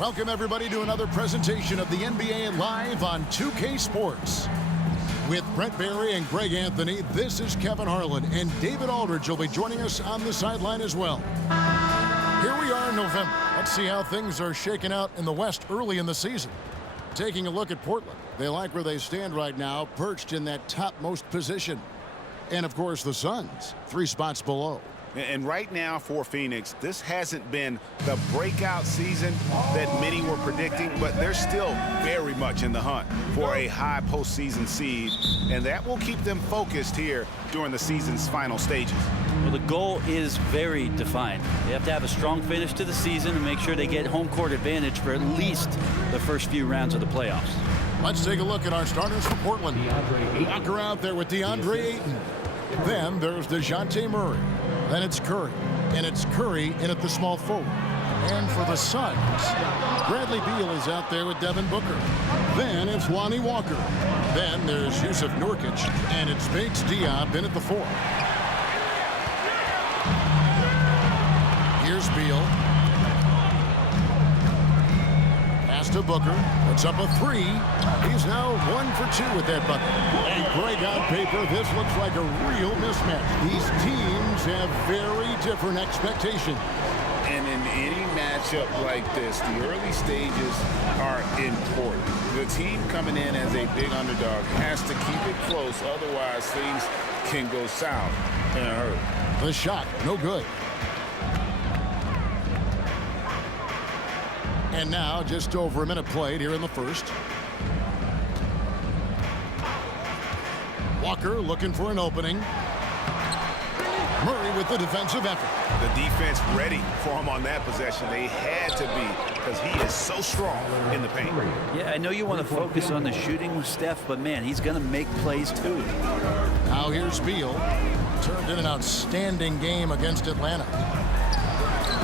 Welcome, everybody, to another presentation of the NBA Live on 2K Sports. With Brent Barry and Greg Anthony, this is Kevin Harlan, and David Aldridge will be joining us on the sideline as well. Here we are in November. Let's see how things are shaking out in the West early in the season. Taking a look at Portland. They like where they stand right now, perched in that topmost position. And, of course, the Suns, 3 spots below. And right now for Phoenix, this hasn't been the breakout season that many were predicting, but they're still very much in the hunt for a high postseason seed, and that will keep them focused here during the season's final stages. Well, the goal is very defined. They have to have a strong finish to the season and make sure they get home court advantage for at least the first few rounds of the playoffs. Let's take a look at our starters for Portland. Walker out there with DeAndre Ayton. Then there's DeJounte Murray. Then it's Curry. And it's Curry in at the small forward. And for the Suns, Bradley Beal is out there with Devin Booker. Then it's Lonnie Walker. Then there's Yusuf Nurkic. And it's Bates Diop in at the 4. Here's Beal. Pass to Booker. Puts up a 3. He's now 1 for 2 with that bucket. And Greg, on paper, this looks like a real mismatch. These teams have very different expectations. And in any matchup like this, the early stages are important. The team coming in as a big underdog has to keep it close, otherwise things can go south in a hurry. The shot, no good. And now, just over a minute played here in the first. Walker looking for an opening. Murray with the defensive effort. The defense ready for him on that possession. They had to be, because he is so strong in the paint. Yeah, I know you want to focus on the shooting with Steph, but man, he's going to make plays too. Now here's Beal. Turned in an outstanding game against Atlanta.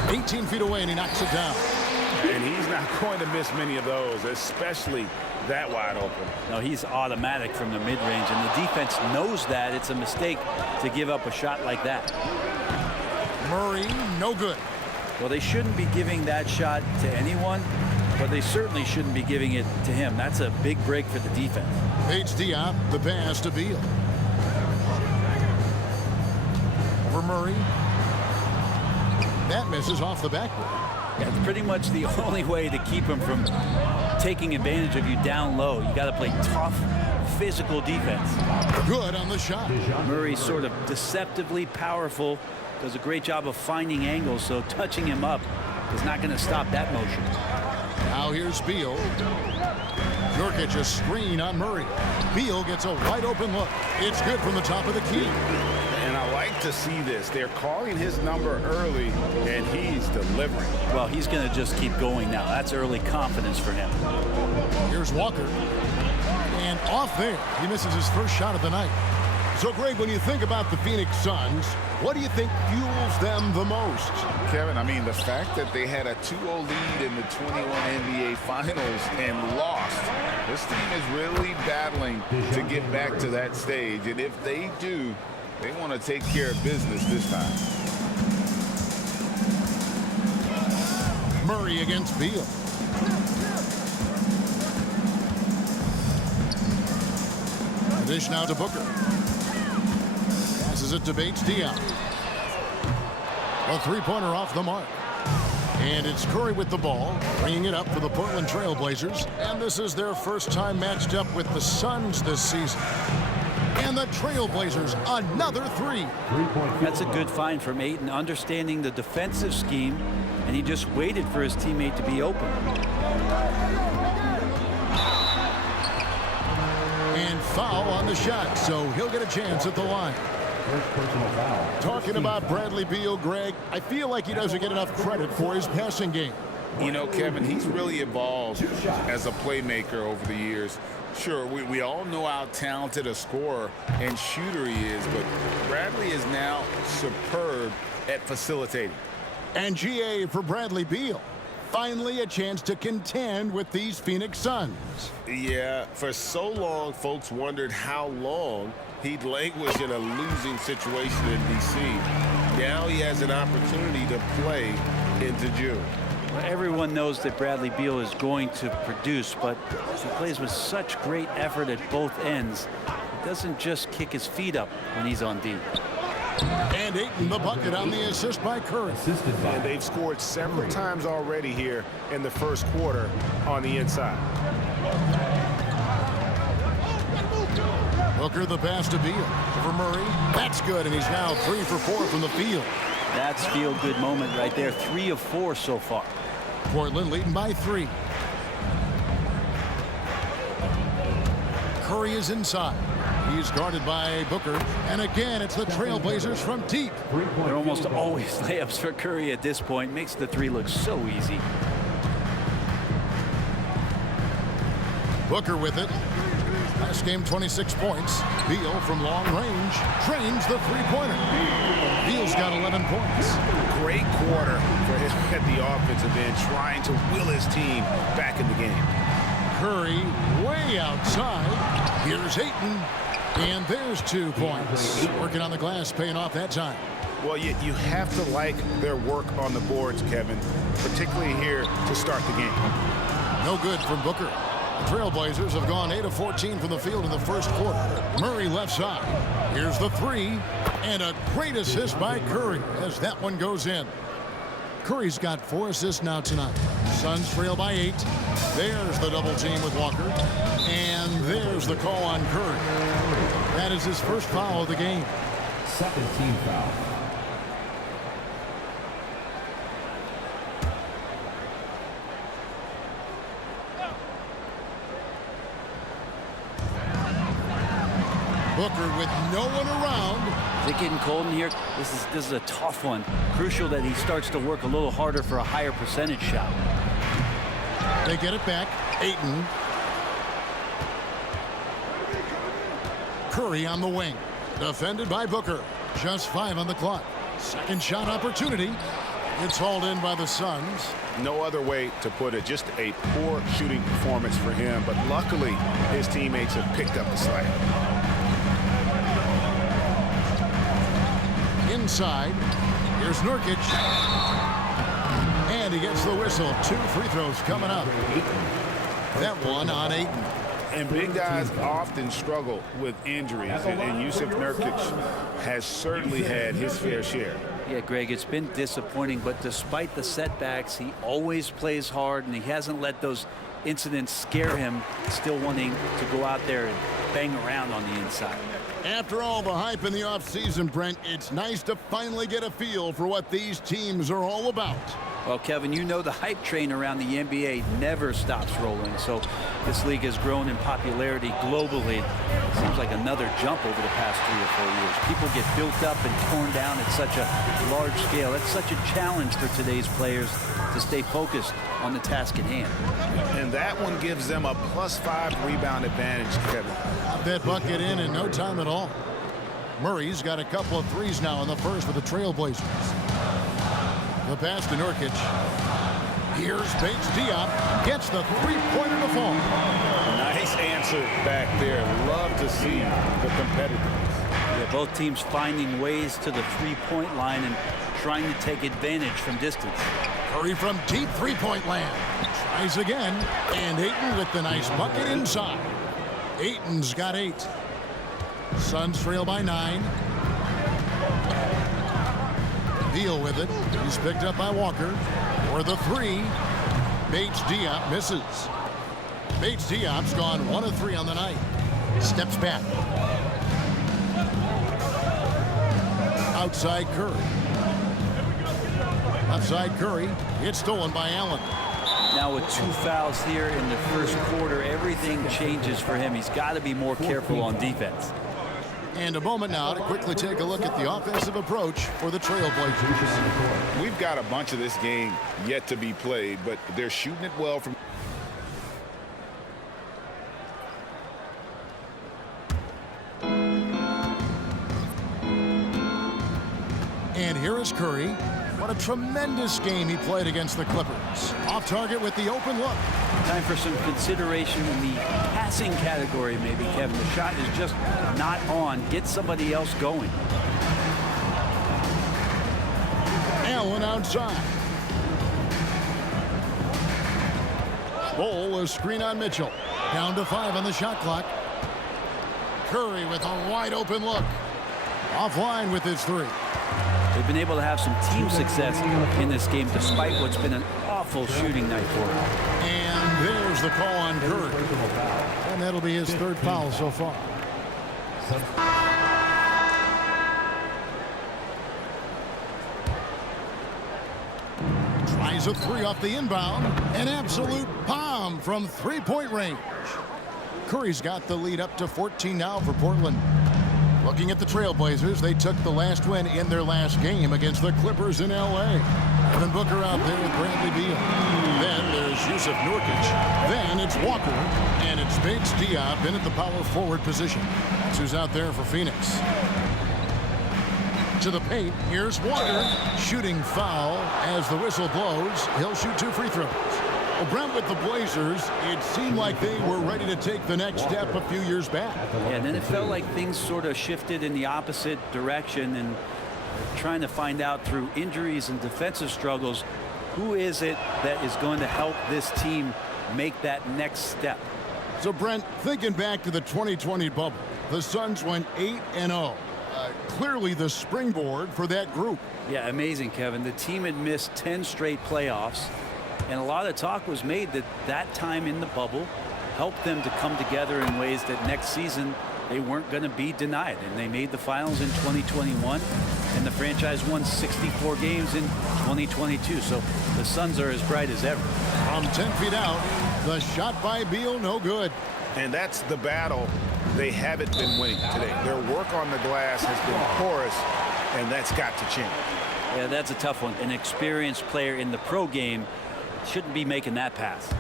18 feet away, and he knocks it down. And he's not going to miss many of those, especially that wide open. No, he's automatic from the mid-range, and the defense knows that it's a mistake to give up a shot like that. Murray, no good. Well, they shouldn't be giving that shot to anyone, but they certainly shouldn't be giving it to him. That's a big break for the defense. Bates Diop, the pass to Beal. Over Murray. That misses off the backboard. Yeah, it's pretty much the only way to keep him from taking advantage of you down low. You got to play tough, physical defense. Good on the shot. Murray's sort of deceptively powerful, does a great job of finding angles, so touching him up is not going to stop that motion. Now here's Beal. Nurkic a screen on Murray. Beal gets a wide open look. It's good from the top of the key. And I like to see this. They're calling his number early, and he's delivering. Well, he's going to just keep going now. That's early confidence for him. Here's Walker. And off there, he misses his first shot of the night. So, Greg, when you think about the Phoenix Suns, what do you think fuels them the most? Kevin, I mean, the fact that they had a 2-0 lead in the 21 NBA Finals and lost. This team is really battling to get back to that stage. And if they do, they want to take care of business this time. Murray against Beal. Dish now to Booker. Passes it to Bates Diop. A three-pointer off the mark. And it's Curry with the ball, bringing it up for the Portland Trail Blazers. And this is their first time matched up with the Suns this season. And the Trail Blazers, another 3. That's a good find from Ayton, understanding the defensive scheme, and he just waited for his teammate to be open. And foul on the shot, so he'll get a chance at the line. First personal foul. Talking about Bradley Beal, Greg, I feel like he doesn't get enough credit for his passing game. You know, Kevin, he's really evolved as a playmaker over the years. Sure, we all know how talented a scorer and shooter he is, but Bradley is now superb at facilitating. And GA for Bradley Beal. Finally a chance to contend with these Phoenix Suns. Yeah, for so long, folks wondered how long he'd languish in a losing situation in D.C. Now he has an opportunity to play into June. Everyone knows that Bradley Beal is going to produce, but he plays with such great effort at both ends. He doesn't just kick his feet up when he's on D. And Ayton the bucket on the assist by Curry. And they've scored several times already here in the first quarter on the inside. Booker the pass to Beal. Over Murray. That's good, and he's now 3 for 4 from the field. That's feel-good moment right there. 3 of 4 so far. Portland leading by 3. Curry is inside. He's guarded by Booker. And again, it's the Trailblazers from deep. They're almost always layups for Curry at this point. Makes the 3 look so easy. Booker with it. Last game, 26 points. Beal from long range drains the three-pointer. Beal's got 11 points. Great quarter for him at the offensive end, trying to will his team back in the game. Curry way outside. Here's Ayton. And there's 2 points. Working on the glass, paying off that time. Well, you have to like their work on the boards, Kevin, particularly here to start the game. No good from Booker. The Trailblazers have gone 8 of 14 from the field in the first quarter. Murray left side. Here's the 3. And a great assist by Curry as that one goes in. Curry's got 4 assists now tonight. Suns trail by 8. There's the double team with Walker. And there's the call on Curry. That is his first foul of the game. Second team foul. Booker with no one around. Is it getting cold in here? This is a tough one. Crucial that he starts to work a little harder for a higher percentage shot. They get it back. Ayton. Curry on the wing. Defended by Booker. Just 5 on the clock. Second shot opportunity. It's hauled in by the Suns. No other way to put it. Just a poor shooting performance for him. But luckily, his teammates have picked up the slack. Inside. Here's Nurkic. And he gets the whistle. 2 free throws coming up. That one on Ayton. And big guys often struggle with injuries, and Jusuf Nurkic has certainly had his fair share. Yeah, Greg, it's been disappointing, but despite the setbacks, he always plays hard, and he hasn't let those incidents scare him, still wanting to go out there and bang around on the inside. After all the hype in the offseason, Brent, it's nice to finally get a feel for what these teams are all about. Well, Kevin, you know the hype train around the NBA never stops rolling, so this league has grown in popularity globally. It seems like another jump over the past 3 or 4 years. People get built up and torn down at such a large scale. It's such a challenge for today's players to stay focused on the task at hand. And that one gives them a +5 rebound advantage, Kevin. That bucket in no time at all. Murray's got a couple of threes now in the first with the Trailblazers. The pass to Nurkic. Here's Bates Diop. Gets the three-pointer to fall. Nice answer back there. Love to see the competitiveness. Yeah, both teams finding ways to the three-point line and trying to take advantage from distance. Curry from deep three-point land. Tries again. And Ayton with the nice bucket inside. Ayton's got 8. Suns trail by 9. Beal with it. He's picked up by Walker. For the 3. Bates Diop misses. Bates Diop's gone 1 of 3 on the night. Steps back. Outside Curry. Outside Curry. It's stolen by Allen. Now with 2 fouls here in the first quarter, everything changes for him. He's got to be more careful on defense. And a moment now to quickly take a look at the offensive approach for the Trailblazers. We've got a bunch of this game yet to be played, but they're shooting it well from. And here is Curry. What a tremendous game he played against the Clippers. Off target with the open look. Time for some consideration in the passing category, maybe, Kevin. The shot is just not on. Get somebody else going. Allen outside. Bol, a screen on Mitchell. Down to 5 on the shot clock. Curry with a wide open look. Offline with his 3. They've been able to have some team success in this game despite what's been an awful shooting night for them. And there's the call on Curry. And that'll be his 3rd foul so far. Tries a 3 off the inbound. An absolute bomb from 3-point range. Curry's got the lead up to 14 now for Portland. Looking at the Trailblazers, they took the last win in their last game against the Clippers in L.A. Devin Booker out there with Bradley Beal. Then there's Yusuf Nurkic. Then it's Walker. And it's Bates Diop in at the power forward position. That's who's out there for Phoenix. To the paint, here's Walker. Shooting foul as the whistle blows. He'll shoot 2 free throws. Well, Brent, with the Blazers, it seemed like they were ready to take the next step a few years back. Yeah, and then it felt like things sort of shifted in the opposite direction, and trying to find out through injuries and defensive struggles, who is it that is going to help this team make that next step? So, Brent, thinking back to the 2020 bubble, the Suns went 8-0. Clearly the springboard for that group. Yeah, amazing, Kevin. The team had missed 10 straight playoffs. And a lot of talk was made that that time in the bubble helped them to come together in ways that next season they weren't going to be denied. And they made the finals in 2021, and the franchise won 64 games in 2022. So the Suns are as bright as ever. From 10 feet out, the shot by Beal, no good. And that's the battle they haven't been winning today. Their work on the glass has been porous, and that's got to change. Yeah, that's a tough one. An experienced player in the pro game shouldn't be making that pass.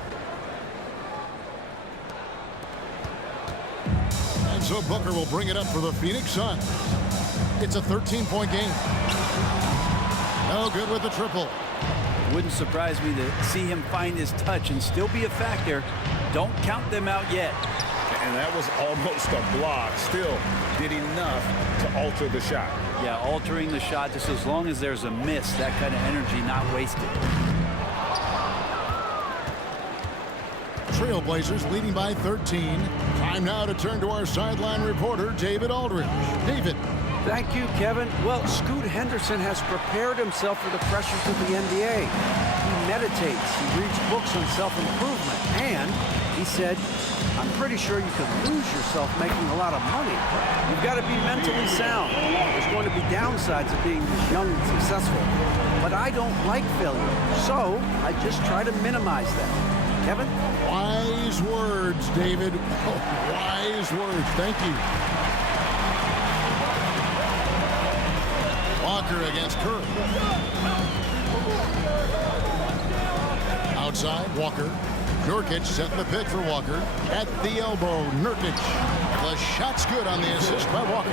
And so Booker will bring it up for the Phoenix Suns. It's a 13-point game. No good with the triple. Wouldn't surprise me to see him find his touch and still be a factor. Don't count them out yet. And that was almost a block. Still did enough to alter the shot. Yeah, altering the shot just as long as there's a miss. That kind of energy not wasted. Trailblazers leading by 13. Time now to turn to our sideline reporter, David Aldridge. David. Thank you, Kevin. Well, Scoot Henderson has prepared himself for the pressures of the NBA. He meditates, he reads books on self-improvement, and he said, I'm pretty sure you could lose yourself making a lot of money. You've got to be mentally sound. There's going to be downsides of being this young and successful. But I don't like failure, so I just try to minimize that. Kevin? Wise words, David. Oh, wise words. Thank you. Walker against Curry. Outside, Walker. Nurkic setting the pitch for Walker. At the elbow, Nurkic. The shot's good on the assist by Walker.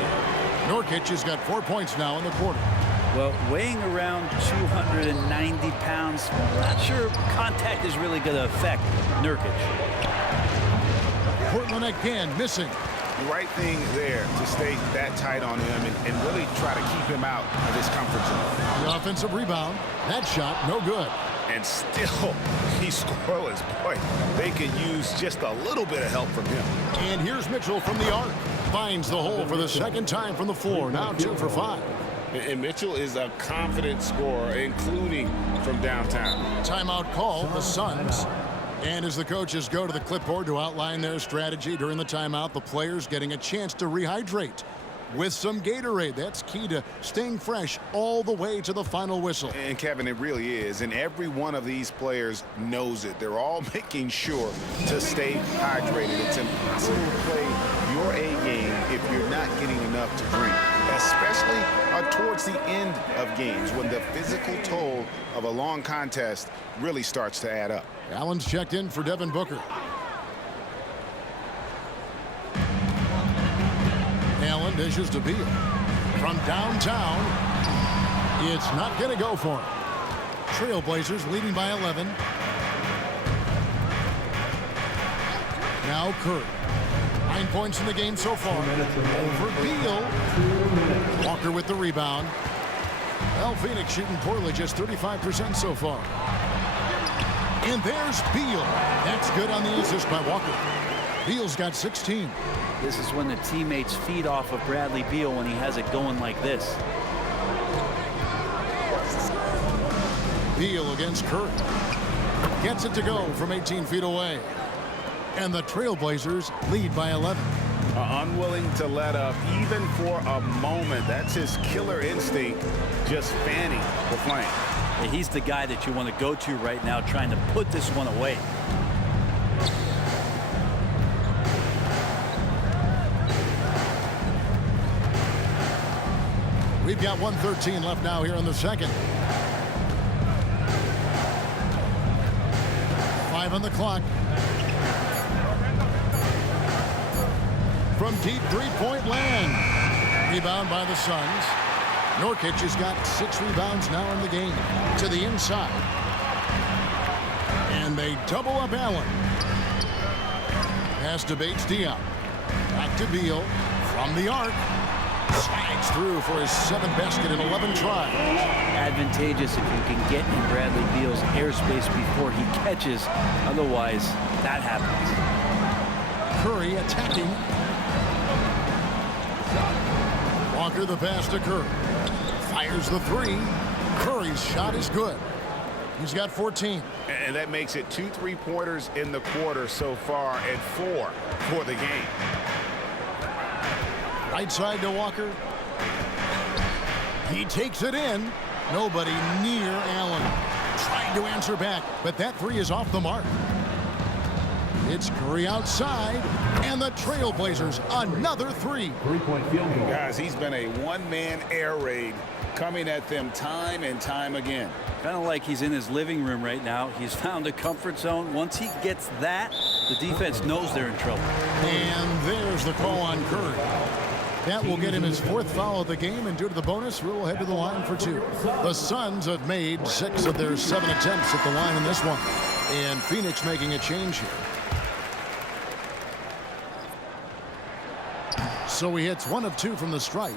Nurkic has got 4 points now in the quarter. Well, weighing around 290 pounds, not sure contact is really going to affect Nurkic. Portland again missing. The right thing there to stay that tight on him and really try to keep him out of his comfort zone. The offensive rebound. That shot, no good. And still, he's scoreless. Boy, they could use just a little bit of help from him. And here's Mitchell from the arc. Finds the hole for the second time from the floor. Now 2 for 5. And Mitchell is a confident scorer, including from downtown. Timeout call, the Suns. And as the coaches go to the clipboard to outline their strategy during the timeout, the players getting a chance to rehydrate with some Gatorade. That's key to staying fresh all the way to the final whistle. And Kevin, it really is. And every one of these players knows it. They're all making sure to stay hydrated. It's impossible to play your A game if you're not getting enough to drink, especially towards the end of games when the physical toll of a long contest really starts to add up. Allen's checked in for Devin Booker. Allen dishes to Beal. From downtown, it's not going to go for him. Trailblazers leading by 11. Now Curry. 9 points in the game so far. Over Beal. Walker with the rebound. Well, Phoenix shooting poorly, just 35% so far. And there's Beal. That's good on the assist by Walker. Beal's got 16. This is when the teammates feed off of Bradley Beal when he has it going like this. Beal against Curry. Gets it to go from 18 feet away. And the Trailblazers lead by 11. Unwilling to let up even for a moment. That's his killer instinct, just fanning the flame. Yeah, he's the guy that you want to go to right now, trying to put this one away. We've got 1:13 left now here in the second. 5 on the clock. From deep three-point land. Rebound by the Suns. Nurkic has got 6 rebounds now in the game. To the inside. And they double up Allen. Pass to Bates-Diop. Back to Beal. From the arc. Slides through for his 7th basket in 11 tries. Advantageous if you can get in Bradley Beal's airspace before he catches. Otherwise, that happens. Curry attacking. Walker the pass to Curry. Fires the 3. Curry's shot is good. He's got 14. And that makes it 2 3-pointers in the quarter so far and 4 for the game. Right side to Walker. He takes it in. Nobody near Allen. Trying to answer back, but that 3 is off the mark. It's Curry outside, and the Trailblazers another 3. 3-point field goal. Guys, he's been a one-man air raid coming at them time and time again. Kind of like he's in his living room right now. He's found a comfort zone. Once he gets that, the defense knows they're in trouble. And there's the call on Curry. That will get him his 4th foul of the game, and due to the bonus, we'll head to the line for 2. The Suns have made 6 of their 7 attempts at the line in this one. And Phoenix making a change here. So he hits 1 of 2 from the stripe.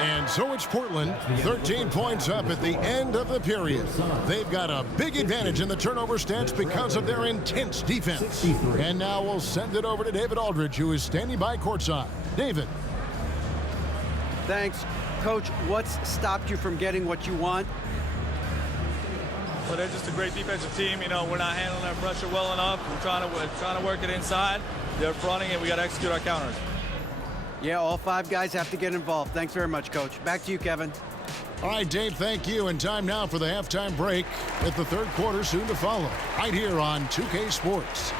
And so it's Portland, 13 points up at the end of the period. They've got a big advantage in the turnover stats because of their intense defense. And now we'll send it over to David Aldridge, who is standing by courtside. David. Thanks. Coach, what's stopped you from getting what you want? Well, they're just a great defensive team. You know, we're not handling our pressure well enough. We're trying to work it inside. They're fronting it. We got to execute our counters. Yeah, all 5 guys have to get involved. Thanks very much, Coach. Back to you, Kevin. All right, Dave, thank you. And time now for the halftime break with the 3rd quarter soon to follow. Right here on 2K Sports.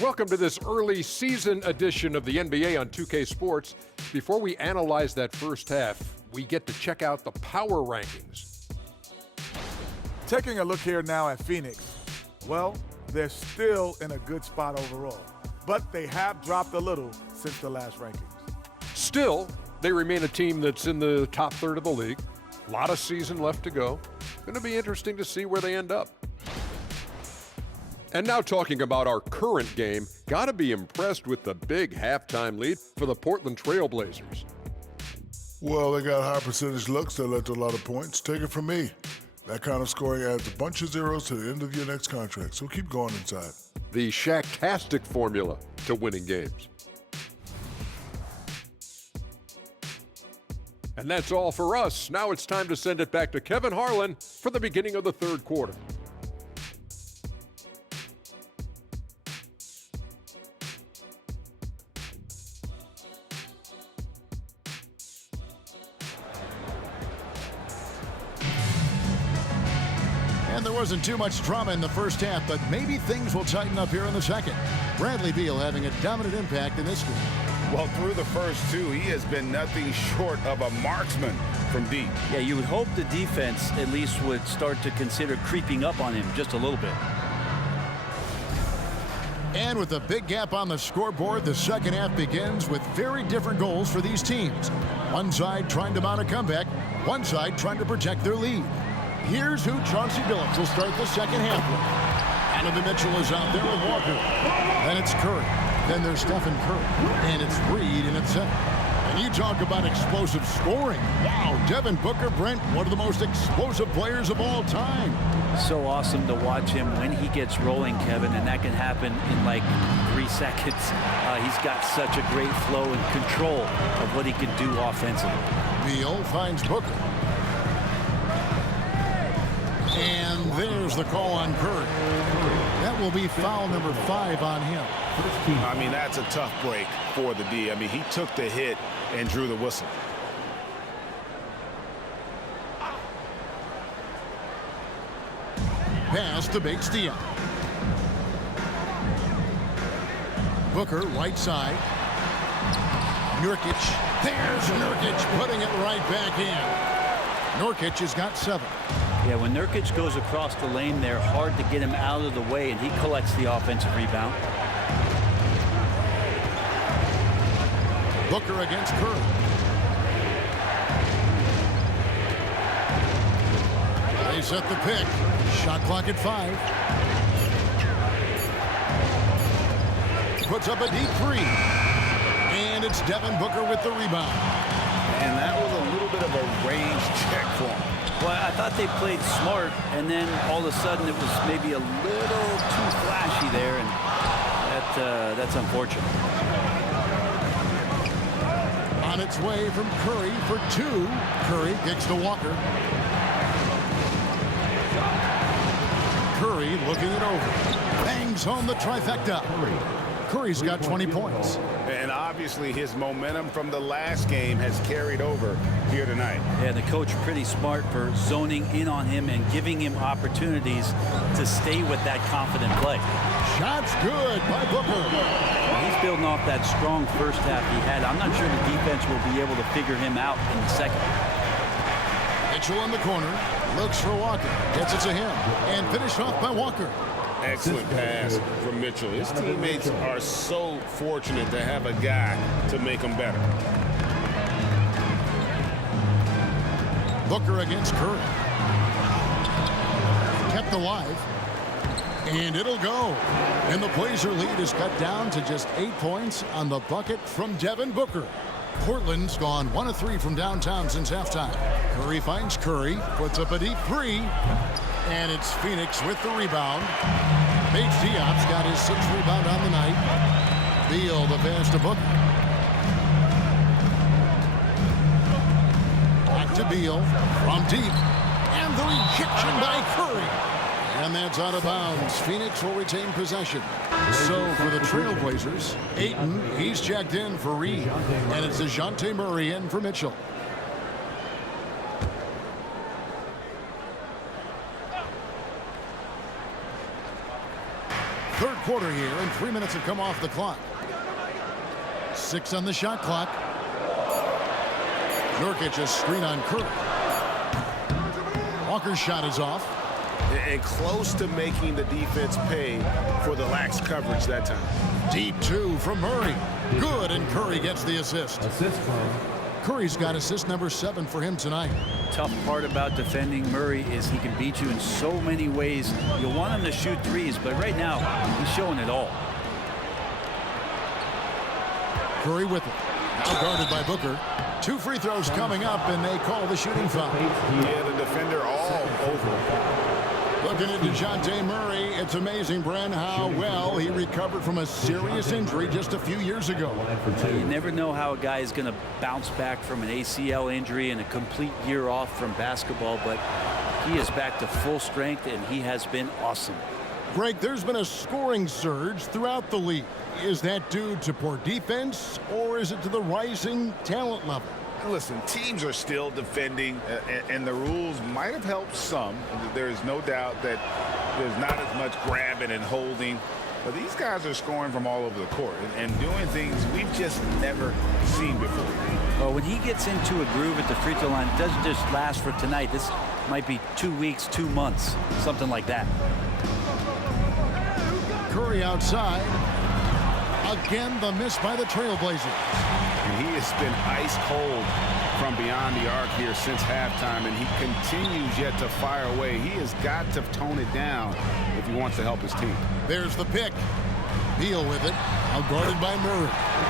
Welcome to this early season edition of the NBA on 2K Sports. Before we analyze that first half, we get to check out the power rankings. Taking a look here now at Phoenix. Well, they're still in a good spot overall, but they have dropped a little since the last rankings. Still, they remain a team that's in the top third of the league. A lot of season left to go. Going to be interesting to see where they end up. And now talking about our current game, got to be impressed with the big halftime lead for the Portland Trailblazers. Well, they got high percentage looks that led to a lot of points. Take it from me. That kind of scoring adds a bunch of zeros to the end of your next contract, so keep going inside. The Shaq-tastic formula to winning games. And that's all for us. Now it's time to send it back to Kevin Harlan for the beginning of the 3rd quarter. And there wasn't too much drama in the first half, but maybe things will tighten up here in the second. Bradley Beal having a dominant impact in this game. Well, through the first 2, he has been nothing short of a marksman from deep. Yeah, you would hope the defense at least would start to consider creeping up on him just a little bit. And with a big gap on the scoreboard, the second half begins with very different goals for these teams. One side trying to mount a comeback, one side trying to protect their lead. Here's who Chauncey Billups will start the second half with. Donovan Mitchell is out there with Walker. Then it's Curry. Then there's Stephen Curry. And it's center. And you talk about explosive scoring. Wow, Devin Booker, Brent, one of the most explosive players of all time. So awesome to watch him when he gets rolling, Kevin, and that can happen in like 3 seconds. He's got such a great flow and control of what he can do offensively. Beal finds Booker. And there's the call on Curry. That will be foul number 5 on him. I mean, that's a tough break for the D. I mean, he took the hit and drew the whistle. Pass to Bates Diop. Booker, right side. Nurkic. There's Nurkic putting it right back in. Nurkic has got 7. Yeah, when Nurkic goes across the lane there, hard to get him out of the way, and he collects the offensive rebound. Booker against Curry. They set the pick. Shot clock at 5. Puts up a deep 3. And it's Devin Booker with the rebound. And that was a little bit of a range check for him. Well, I thought they played smart, and then all of a sudden it was maybe a little too flashy there, and that's unfortunate. On its way from Curry for 2. Curry kicks to Walker. Curry looking it over. Bangs home the trifecta. Curry's got 20 points. And obviously his momentum from the last game has carried over here tonight. Yeah, the coach pretty smart for zoning in on him and giving him opportunities to stay with that confident play. Shots good by Booker. He's building off that strong first half he had. I'm not sure the defense will be able to figure him out in the second. Mitchell in the corner. Looks for Walker. Gets it to him. And finished off by Walker. Excellent pass from Mitchell. His teammates are so fortunate to have a guy to make them better. Booker against Curry. Kept alive. And it'll go. And the Blazer lead is cut down to just 8 points on the bucket from Devin Booker. Portland's gone 1 of 3 from downtown since halftime. Curry finds Curry. Puts up a deep 3. And it's Phoenix with the rebound. Bates Diop's got his 6th rebound on the night. Beal the pass to Booker. Back to Beal from deep. And the rejection by Curry. And that's out of bounds. Phoenix will retain possession. So for the Trailblazers, Ayton, he's checked in for Reed. And it's DeJounte Murray in for Mitchell. Third quarter here, and 3 minutes have come off the clock. 6 on the shot clock. Nurkic a screen on Curry. Walker's shot is off. And close to making the defense pay for the lax coverage that time. Deep 2 from Murray. Good, and Curry gets the assist. Assist from Curry's got assist number 7 for him tonight. Tough part about defending Murray is he can beat you in so many ways. You want him to shoot threes, but right now he's showing it all. Curry with it. Now guarded by Booker. 2 free throws coming up, and they call the shooting foul. Yeah, the defender all over. Looking at DeJounte Murray, it's amazing, Bren, how well he recovered from a serious injury just a few years ago. You never know how a guy is going to bounce back from an ACL injury and a complete year off from basketball, but he is back to full strength, and he has been awesome. Greg, there's been a scoring surge throughout the league. Is that due to poor defense, or is it to the rising talent level? Listen, teams are still defending, and the rules might have helped some. There is no doubt that there's not as much grabbing and holding. But these guys are scoring from all over the court and doing things we've just never seen before. Well, when he gets into a groove at the free throw line, it doesn't just last for tonight. This might be 2 weeks, 2 months, something like that. Curry outside. Again, the miss by the Trailblazers. And he has been ice cold from beyond the arc here since halftime, and he continues yet to fire away. He has got to tone it down if he wants to help his team. There's the pick. Beal with it, out guarded by Murray,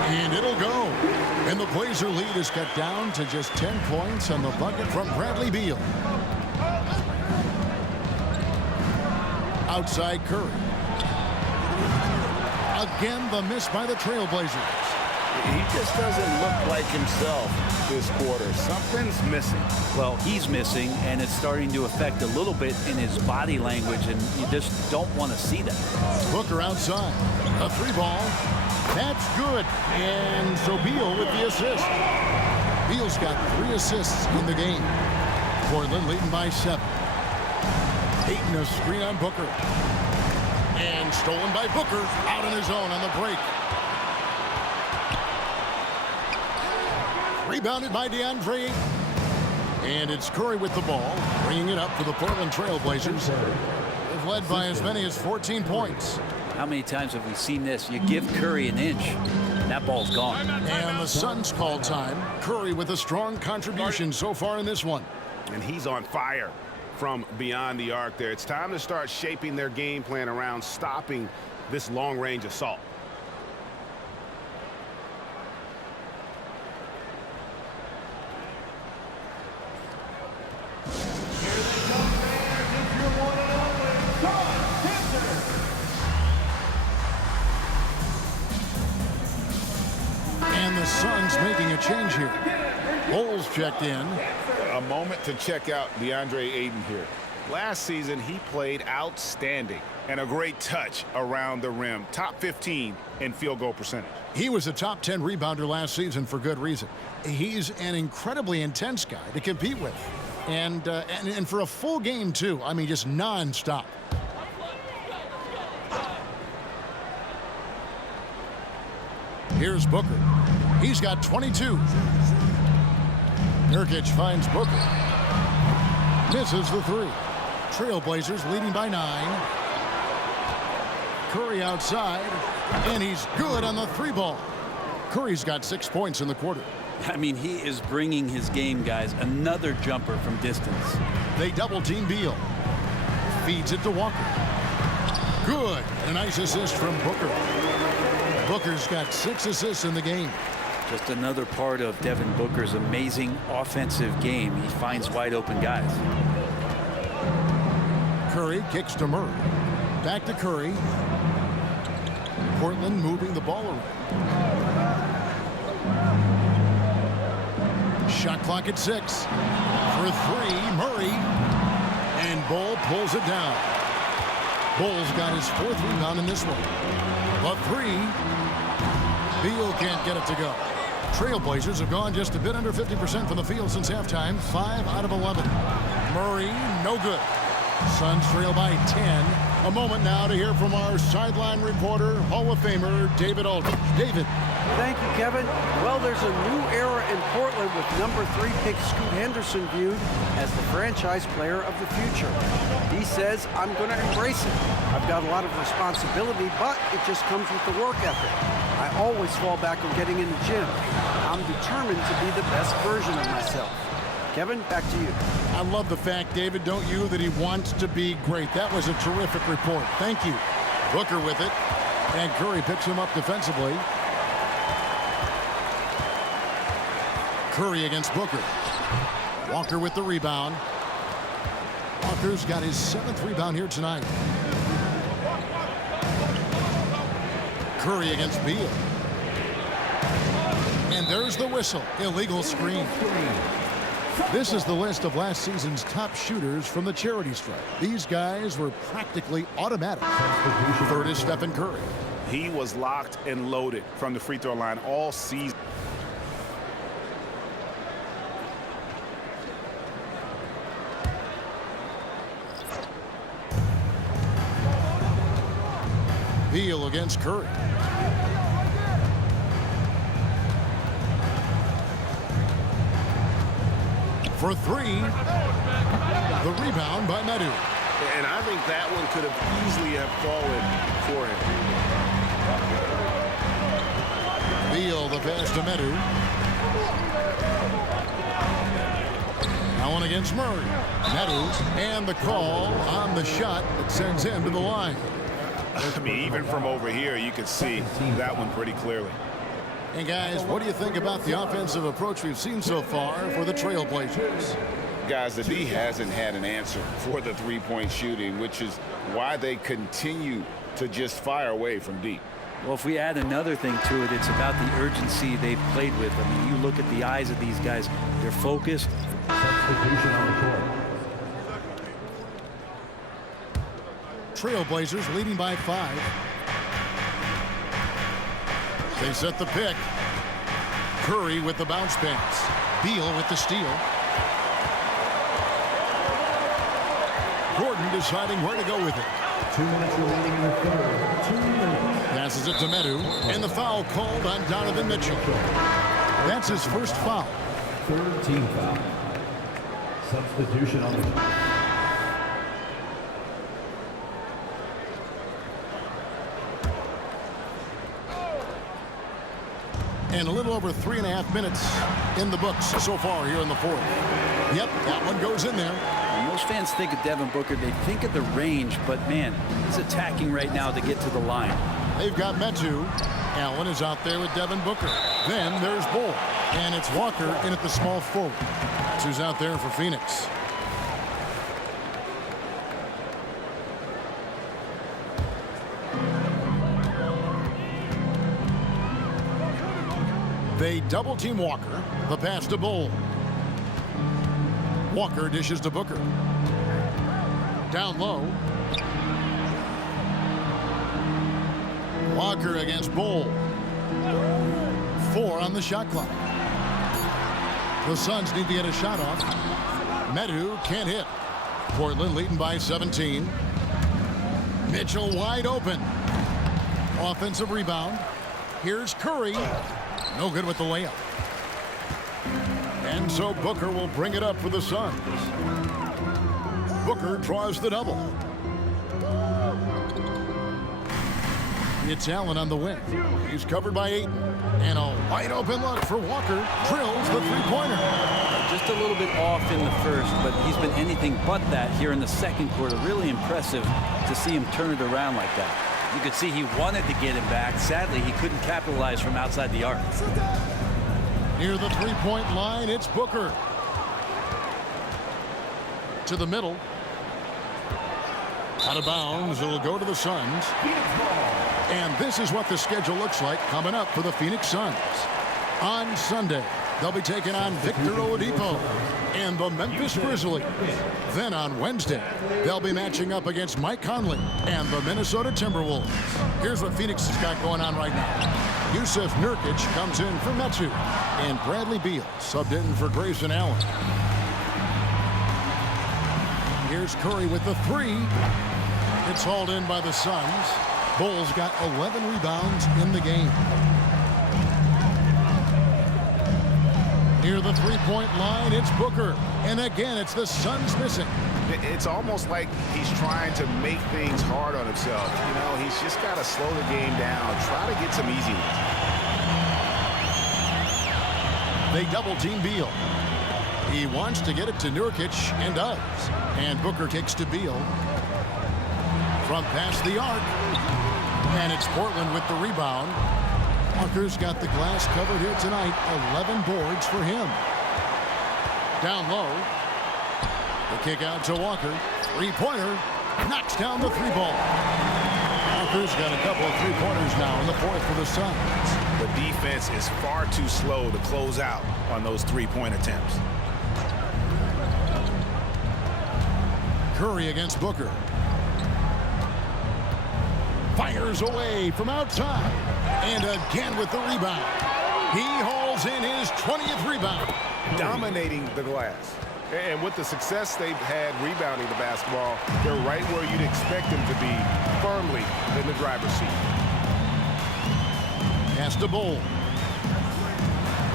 and it'll go. And the Blazer lead is cut down to just 10 points on the bucket from Bradley Beal. Outside Curry. Again, the miss by the Trailblazers. He just doesn't look like himself this quarter. Something's missing. Well, he's missing, and it's starting to affect a little bit in his body language, and you just don't want to see that. Booker outside. A 3-ball. That's good. And so Beal with the assist. Beal's got 3 assists in the game. Portland leading by 7. Ayton a screen on Booker. And stolen by Booker. Out on his own on the break. Rebounded by DeAndre Ayton. And it's Curry with the ball, bringing it up for the Portland Trailblazers. They've led by as many as 14 points. How many times have we seen this? You give Curry an inch, and that ball's gone. And the Suns call time. Curry with a strong contribution so far in this one. And he's on fire from beyond the arc there. It's time to start shaping their game plan around stopping this long-range assault. And the Suns making a change here. Bulls checked in. A moment to check out DeAndre Ayton here. Last season, he played outstanding and a great touch around the rim. Top 15 in field goal percentage. He was a top 10 rebounder last season for good reason. He's an incredibly intense guy to compete with. And for a full game, too. I mean, just nonstop. Here's Booker. He's got 22. Nurkic finds Booker. Misses the 3. Trailblazers leading by 9. Curry outside, and he's good on the 3-ball. Curry's got 6 points in the quarter. I mean, he is bringing his game, guys. Another jumper from distance. They double-team Beal. Feeds it to Walker. Good. A nice assist from Booker. Booker's got 6 assists in the game. Just another part of Devin Booker's amazing offensive game. He finds wide open guys. Curry kicks to Murray. Back to Curry. Portland moving the ball around. Shot clock at 6. For 3, Murray. And Bull pulls it down. Bull's got his 4th rebound in this one. But 3. Beal can't get it to go. Trailblazers have gone just a bit under 50% from the field since halftime. 5 out of 11. Murray, no good. Suns trail by 10. A moment now to hear from our sideline reporter, Hall of Famer David Aldridge. David. Thank you, Kevin. Well, there's a new era in Portland with number 3 pick Scoot Henderson viewed as the franchise player of the future. He says, I'm going to embrace it. I've got a lot of responsibility, but it just comes with the work ethic. I always fall back on getting in the gym. I'm determined to be the best version of myself. Kevin, back to you. I love the fact, David, don't you, that he wants to be great. That was a terrific report. Thank you. Booker with it. And Curry picks him up defensively. Curry against Booker. Walker with the rebound. Walker's got his 7th rebound here tonight. Curry against Beal. And there's the whistle. Illegal screen. This is the list of last season's top shooters from the charity stripe. These guys were practically automatic. 3rd is Stephen Curry. He was locked and loaded from the free throw line all season. Beal against Curry. For 3. The rebound by Medu. And I think that one could have easily have fallen for him. Beal the pass to Medu. Now one against Murray. Medu and the call on the shot that sends him to the line. I mean, even from over here, you can see that one pretty clearly. And guys, what do you think about the offensive approach we've seen so far for the Trailblazers? Guys, the D hasn't had an answer for the three-point shooting, which is why they continue to just fire away from deep. Well, if we add another thing to it, it's about the urgency they've played with. I mean, you look at the eyes of these guys, they're focused. Substitution on the court. Trailblazers leading by 5. They set the pick. Curry with the bounce pass. Beal with the steal. Gordon deciding where to go with it. 2 minutes remaining in the third. 2 minutes. Passes it to Medu, and the foul called on Donovan Mitchell. That's his first foul. Third team foul. Substitution on the court. And a little over 3.5 minutes in the books so far here in the fourth. Yep, that one goes in there. Most fans think of Devin Booker, they think of the range, but man, he's attacking right now to get to the line. They've got Metu. Allen is out there with Devin Booker. Then there's Bull. And it's Walker in at the small forward. That's who's out there for Phoenix. They double team Walker. The pass to Bull. Walker dishes to Booker. Down low. Walker against Bull. 4 on the shot clock. The Suns need to get a shot off. Medu can't hit. Portland leading by 17. Mitchell wide open. Offensive rebound. Here's Curry. No good with the layup. And so Booker will bring it up for the Suns. Booker draws the double. It's Allen on the wing. He's covered by Ayton. And a wide open look for Walker. Drills the three-pointer. Just a little bit off in the first, but he's been anything but that here in the second quarter. Really impressive to see him turn it around like that. You could see he wanted to get him back. Sadly, he couldn't capitalize from outside the arc. Near the three-point line, it's Booker. To the middle. Out of bounds, it'll go to the Suns. And this is what the schedule looks like coming up for the Phoenix Suns. On Sunday, they'll be taking on Victor Oladipo and the Memphis Grizzlies. Then on Wednesday, they'll be matching up against Mike Conley and the Minnesota Timberwolves. Here's what Phoenix has got going on right now. Yusuf Nurkic comes in for Metu, and Bradley Beal subbed in for Grayson Allen. Here's Curry with the 3. It's hauled in by the Suns. Bulls got 11 rebounds in the game. Near the three-point line, it's Booker. And again, it's the Suns missing. It's almost like he's trying to make things hard on himself. You know, he's just got to slow the game down, try to get some easy ones. They double-team Beal. He wants to get it to Nurkic and does. And Booker kicks to Beal. From past the arc. And it's Portland with the rebound. Walker's got the glass covered here tonight. 11 boards for him. Down low. The kick out to Walker. Three-pointer. Knocks down the 3-ball. Walker's got a couple of three-pointers now in the fourth for the Suns. The defense is far too slow to close out on those three-point attempts. Curry against Booker. Fires away from outside. And again with the rebound. He hauls in his 20th rebound. Dominating the glass. And with the success they've had rebounding the basketball, they're right where you'd expect them to be, firmly in the driver's seat. Pass to Bull.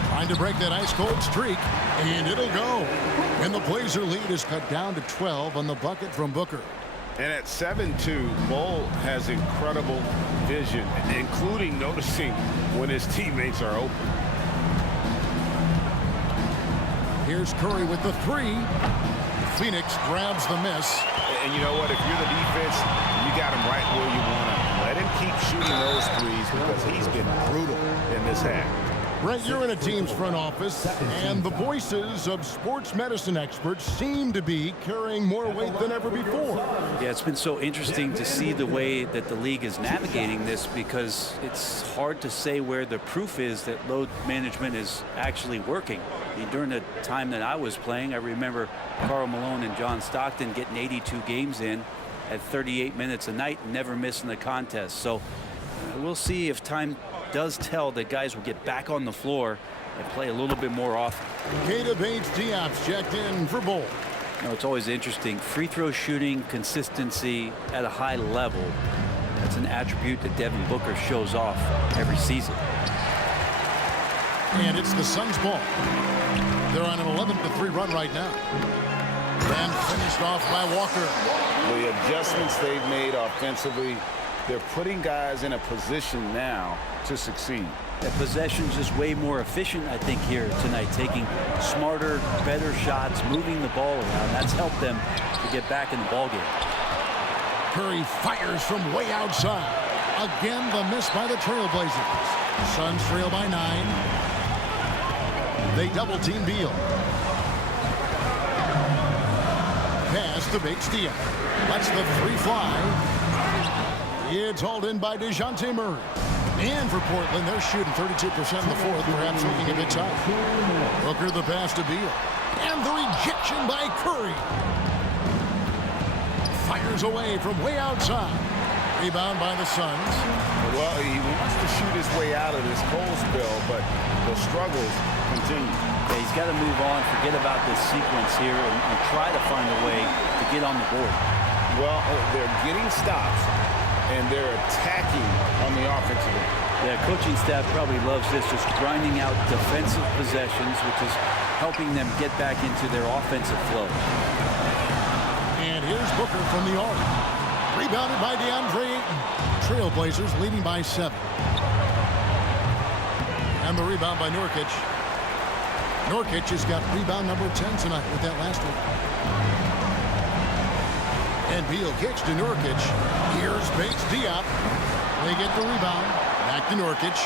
Trying to break that ice-cold streak, and it'll go. And the Blazer lead is cut down to 12 on the bucket from Booker. And at 7-2, Bull has incredible vision, including noticing when his teammates are open. Here's Curry with the 3. Phoenix grabs the miss. And you know what? If you're the defense, you got him right where you want him. Let him keep shooting those threes because he's been brutal in this half. Brent, you're in a team's front office, and the voices of sports medicine experts seem to be carrying more weight than ever before. Yeah, it's been so interesting to see the way that the league is navigating this, because it's hard to say where the proof is that load management is actually working. I mean, during the time that I was playing, I remember Karl Malone and John Stockton getting 82 games in at 38 minutes a night and never missing a contest. So we'll see if time does tell that guys will get back on the floor and play a little bit more often. Keita Bates-Diop's checked in for Bull. You know, it's always interesting. Free throw shooting consistency at a high level. That's an attribute that Devin Booker shows off every season. And it's the Suns' ball. They're on an 11-3 run right now. And finished off by Walker. The adjustments they've made offensively, they're putting guys in a position now to succeed. The possession's just way more efficient, I think, here tonight, taking smarter, better shots, moving the ball around. That's helped them to get back in the ballgame. Curry fires from way outside. Again, the miss by the Trailblazers. Suns trail by 9. They double-team Beal. Pass to Bates-Diop. Lets the three fly. It's hauled in by DeJounte Murray. And for Portland, they're shooting 32% in the fourth, perhaps looking a bit tight. Booker the pass to Beal. And the rejection by Curry. Fires away from way outside. Rebound by the Suns. Well, he wants to shoot his way out of this cold spell, but the struggles continue. Yeah, he's got to move on, forget about this sequence here, and try to find a way to get on the board. Well, they're getting stops, and they're attacking on the offensive end. Yeah, coaching staff probably loves this, just grinding out defensive possessions, which is helping them get back into their offensive flow. And here's Booker from the arc. Rebounded by DeAndre Ayton. Trailblazers leading by 7. And the rebound by Nurkic. Nurkic has got rebound number 10 tonight with that last one. And Beal kicks to Nurkic. Here's Bates-Diop. They get the rebound. Back to Nurkic.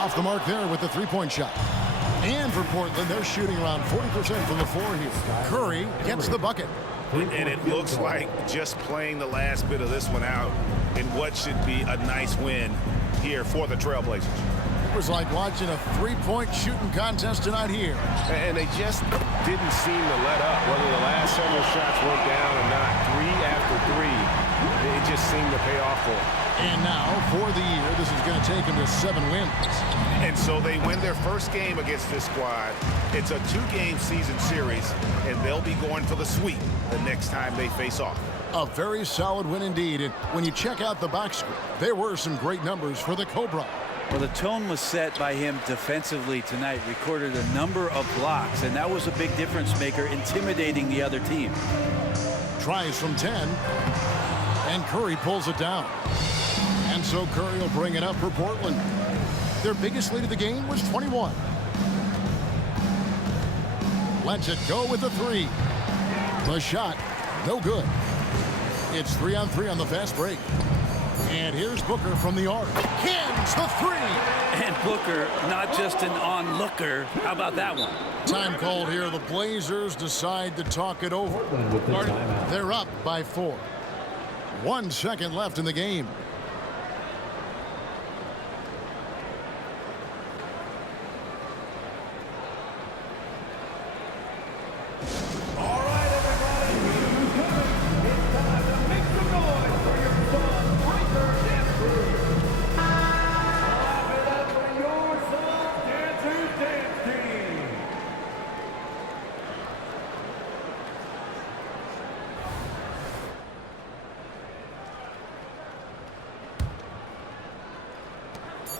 Off the mark there with the three-point shot. And for Portland, they're shooting around 40% from the floor here. Curry gets the bucket. And it looks like just playing the last bit of this one out in what should be a nice win here for the Trailblazers. It was like watching a three-point shooting contest tonight here. And they just didn't seem to let up, whether the last several shots went down or not. 3 after 3, it just seemed to pay off for them. And now, for the year, this is going to take them to 7 wins. And so they win their first game against this squad. It's a 2-game season series, and they'll be going for the sweep the next time they face off. A very solid win indeed. And when you check out the box score, there were some great numbers for the Cobra. Well, the tone was set by him defensively tonight. Recorded a number of blocks, and that was a big difference maker, intimidating the other team. Tries from 10, and Curry pulls it down. And so Curry will bring it up for Portland. Their biggest lead of the game was 21. Lets it go with the 3. The shot, no good. It's 3-on-3 on the fast break. And here's Booker from the arc. Cans the 3. And Booker, not just an onlooker. How about that one? Time called here. The Blazers decide to talk it over. They're up by 4. 1 second left in the game.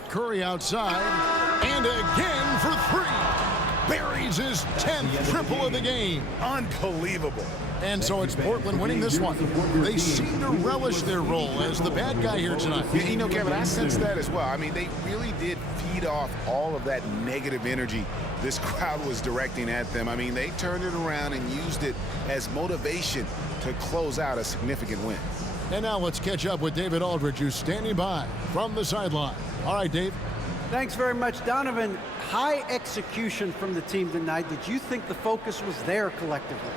Curry outside, and again for 3. buries his 10th triple of the game. Unbelievable. And so it's Portland winning this one. They seem to relish their role as the bad guy here tonight. You know, Kevin, I sense that as well. I mean, they really did feed off all of that negative energy this crowd was directing at them. I mean, they turned it around and used it as motivation to close out a significant win. And now let's catch up with David Aldridge, who's standing by from the sideline. All right, Dave. Thanks very much, Donovan. High execution from the team tonight. Did you think the focus was there collectively?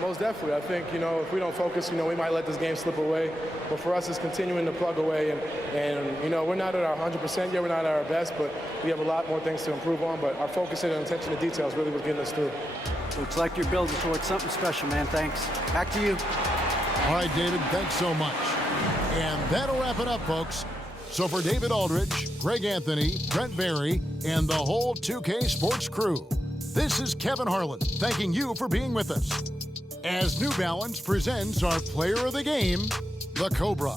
Most definitely. I think, if we don't focus, we might let this game slip away. But for us, it's continuing to plug away. And we're not at our 100% yet. We're not at our best, but we have a lot more things to improve on. But our focus and attention to details really was getting us through. Looks like you're building towards something special, man. Thanks. Back to you. All right, David, thanks so much. And that'll wrap it up, folks. So for David Aldridge, Greg Anthony, Brent Barry, and the whole 2K Sports crew, this is Kevin Harlan thanking you for being with us as New Balance presents our player of the game, the Cobra.